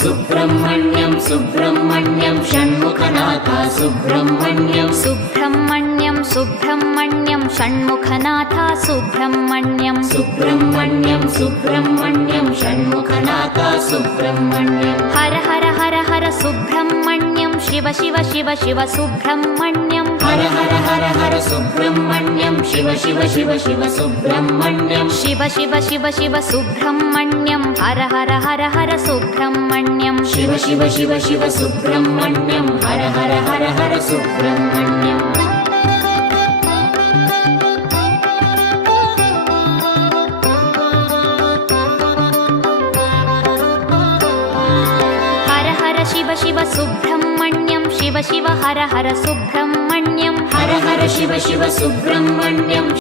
Subrahmanyam Subrahmanyam षण्मुखनाथा Subrahmanyam Subrahmanyam Subrahmanyam षण्मुखनाथा Subrahmanyam Subrahmanyam Subrahmanyam षण्मुखनाथा Subrahmanyam Har Har Har Har Subrahmanyam Shiva Shiva Shiva Shiva Subrahmanyam Har Har Har Har Subrahmanyam Shiva Shiva Shiva Shiva Subrahmanyam Shiva Shiva Shiva Shiva Subrahmanyam Har Har Har Har Subrahmanyam Shiva Shiva Shiva Shiva Subrahmanyam Har Har Har Har Subrahmanyam Har Har Shiva Shiva Subrahmanyam Shiva Shiva Har Har Subrahmanyam Har Har Shiva Shiva Subrahmanyam